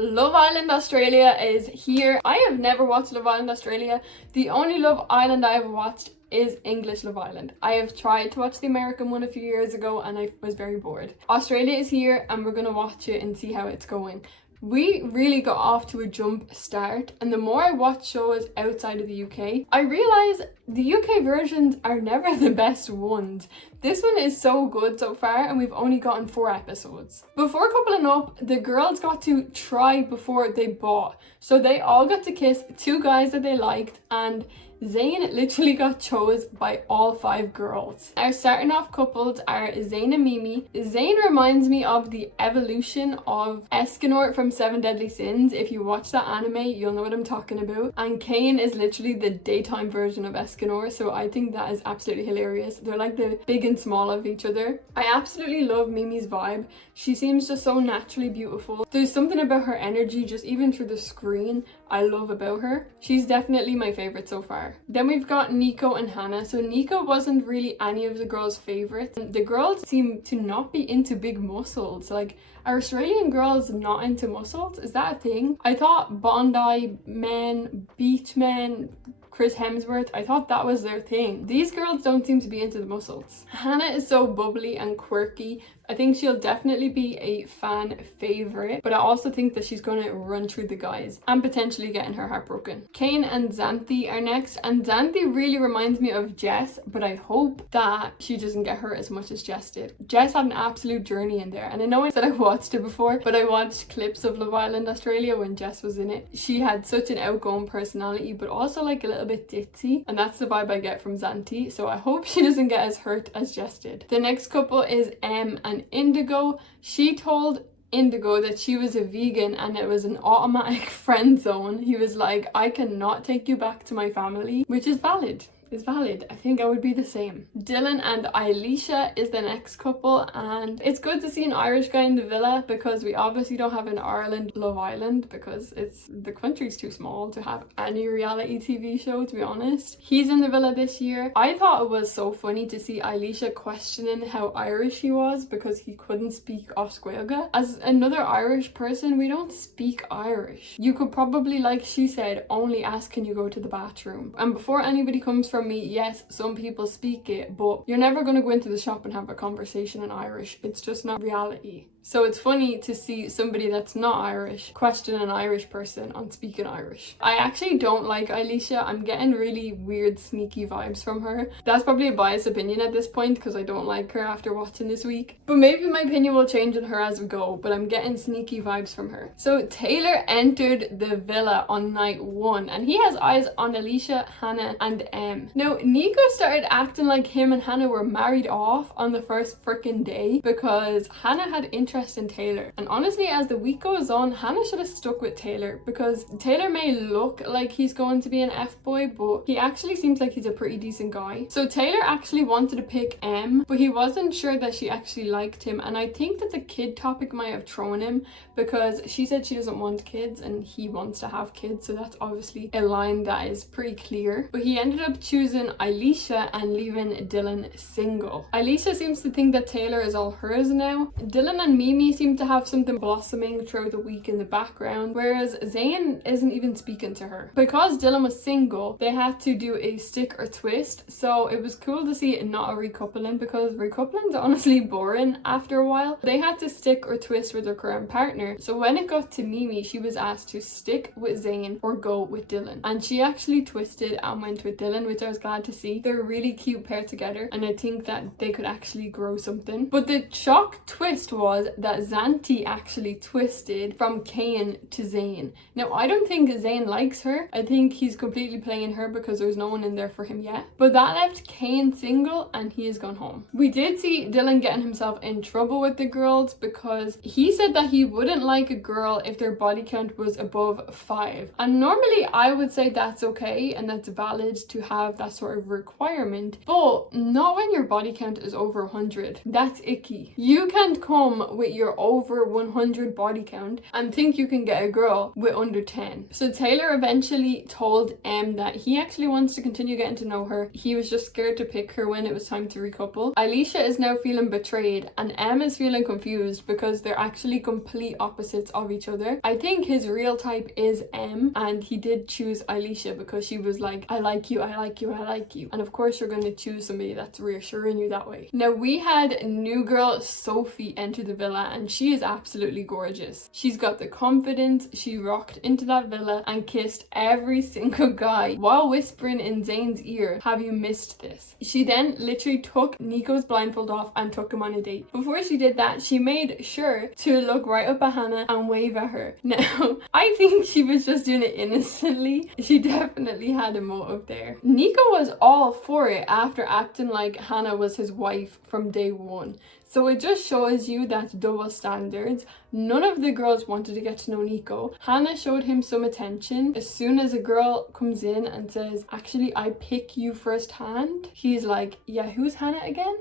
Love Island Australia is here. I have never watched Love Island Australia. The only Love Island I have watched is English Love Island. I have tried to watch the American one a few years ago and I was very bored. Australia is here and we're gonna watch it and see how it's going. We really got off to a jump start, and the more I watch shows outside of the UK, I realise the UK versions are never the best ones. This one is so good so far and we've only gotten 4 episodes. Before coupling up, the girls got to try before they bought. So they all got to kiss 2 guys that they liked, and Zayn literally got chose by all 5 girls. Our starting off couples are Zayn and Mimi. Zayn reminds me of the evolution of Escanor from Seven Deadly Sins. If you watch that anime, you'll know what I'm talking about. And Kane is literally the daytime version of Escanor, so I think that is absolutely hilarious. They're like the big and small of each other. I absolutely love Mimi's vibe. She seems just so naturally beautiful. There's something about her energy, just even through the screen, I love about her. She's definitely my favourite so far. Then we've got Nico and Hannah. So Nico wasn't really any of the girls' favourites. The girls seem to not be into big muscles. Like, are Australian girls not into muscles? Is that a thing? I thought Bondi men, beach men, Chris Hemsworth, I thought that was their thing. These girls don't seem to be into the muscles. Hannah is so bubbly and quirky. I think she'll definitely be a fan favourite, but I also think that she's going to run through the guys and potentially getting her heart broken. Kane and Xanthi are next, and Xanthi really reminds me of Jess, but I hope that she doesn't get hurt as much as Jess did. Jess had an absolute journey in there, and I know I said I watched it before, but I watched clips of Love Island Australia when Jess was in it. She had such an outgoing personality, but also like a little bit ditzy, and that's the vibe I get from Xanthi, so I hope she doesn't get as hurt as Jess did. The next couple is Em and Indigo. She told Indigo that she was a vegan and it was an automatic friend zone. He was like, I cannot take you back to my family, which is valid. Is valid. I think I would be the same. Dylan and Elisha is the next couple, and it's good to see an Irish guy in the villa because we obviously don't have an Ireland Love Island because the country's too small to have any reality TV show, to be honest. He's in the villa this year. I thought it was so funny to see Elisha questioning how Irish he was because he couldn't speak Oscuelga. As another Irish person, we don't speak Irish. You could probably, like she said, only ask, can you go to the bathroom? And before anybody comes from me, yes, some people speak it, but you're never going to go into the shop and have a conversation in Irish. It's just not reality. So it's funny to see somebody that's not Irish question an Irish person on speaking Irish. I actually don't like Elisha. I'm getting really weird, sneaky vibes from her. That's probably a biased opinion at this point because I don't like her after watching this week. But maybe my opinion will change on her as we go, but I'm getting sneaky vibes from her. So Taylor entered the villa on night 1 and he has eyes on Elisha, Hannah and Em. Now, Nico started acting like him and Hannah were married off on the first freaking day because Hannah had interest in Taylor. And honestly, as the week goes on, Hannah should have stuck with Taylor because Taylor may look like he's going to be an F-boy, but he actually seems like he's a pretty decent guy. So Taylor actually wanted to pick Em, but he wasn't sure that she actually liked him. And I think that the kid topic might have thrown him because she said she doesn't want kids and he wants to have kids. So that's obviously a line that is pretty clear. But he ended up choosing Elisha and leaving Dylan single. Elisha seems to think that Taylor is all hers now. Dylan and Mimi seem to have something blossoming throughout the week in the background, whereas Zayn isn't even speaking to her. Because Dylan was single, they had to do a stick or twist, so it was cool to see it not a recoupling because recoupling's honestly boring after a while. They had to stick or twist with their current partner, so when it got to Mimi, she was asked to stick with Zayn or go with Dylan, and she actually twisted and went with Dylan, which I was glad to see. They're a really cute pair together and I think that they could actually grow something. But the shock twist was that Xanthi actually twisted from Kane to Zayn. Now, I don't think Zayn likes her. I think he's completely playing her because there's no one in there for him yet. But that left Kane single and he has gone home. We did see Dylan getting himself in trouble with the girls because he said that he wouldn't like a girl if their body count was above 5. And normally I would say that's okay and that's valid to have that sort of requirement, but not when your body count is over 100. That's icky. You can't come with your over 100 body count and think you can get a girl with under 10. So Taylor eventually told Em that he actually wants to continue getting to know her. He was just scared to pick her when it was time to recouple. Alicia is now feeling betrayed and Em is feeling confused because they're actually complete opposites of each other. I think his real type is Em, and he did choose Alicia because she was like, I like you, I like you, I like you. And of course you're going to choose somebody that's reassuring you that way. Now we had new girl Sophie enter the villa and she is absolutely gorgeous. She's got the confidence. She rocked into that villa and kissed every single guy while whispering in Zayn's ear, have you missed this? She then literally took Nico's blindfold off and took him on a date. Before she did that, she made sure to look right up at Hannah and wave at her. Now, I think she was just doing it innocently. She definitely had a motive there. Nico was all for it after acting like Hannah was his wife from day one. So it just shows you that double standards. None of the girls wanted to get to know Nico. Hannah showed him some attention. As soon as a girl comes in and says, actually, I pick you firsthand, he's like, yeah, who's Hannah again?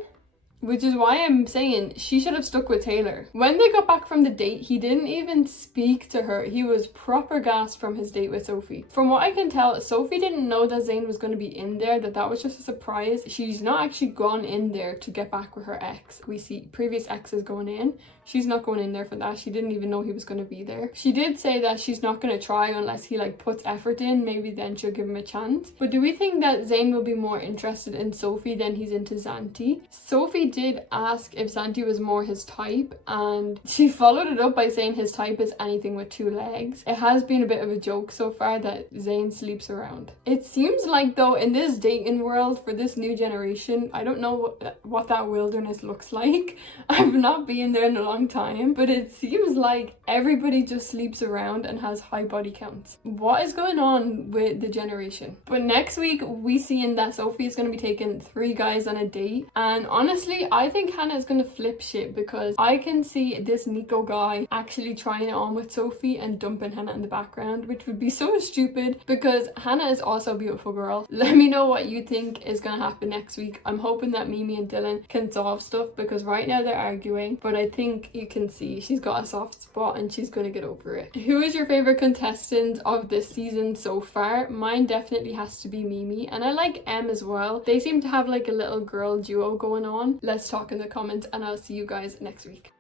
Which is why I'm saying she should have stuck with Taylor. When they got back from the date, he didn't even speak to her. He was proper gassed from his date with Sophie. From what I can tell, Sophie didn't know that Zayn was going to be in there, that was just a surprise. She's not actually gone in there to get back with her ex. We see previous exes going in. She's not going in there for that. She didn't even know he was going to be there. She did say that she's not going to try unless he like puts effort in. Maybe then she'll give him a chance. But do we think that Zayn will be more interested in Sophie than he's into Zantee? Sophie did ask if Zantee was more his type, and she followed it up by saying his type is anything with 2 legs. It has been a bit of a joke so far that Zayn sleeps around. It seems like though in this dating world for this new generation, I don't know what that wilderness looks like. I've not been there in a long time, but it seems like everybody just sleeps around and has high body counts. What is going on with the generation? But next week we seeing that Sophie is going to be taking 3 guys on a date, and honestly I think Hannah is going to flip shit because I can see this Nico guy actually trying it on with Sophie and dumping Hannah in the background, which would be so stupid because Hannah is also a beautiful girl. Let me know what you think is going to happen next week. I'm hoping that Mimi and Dylan can solve stuff because right now they're arguing, but I think you can see she's got a soft spot and she's going to get over it. Who is your favorite contestant of this season so far? Mine definitely has to be Mimi, and I like Em as well. They seem to have like a little girl duo going on. Let's talk in the comments and I'll see you guys next week.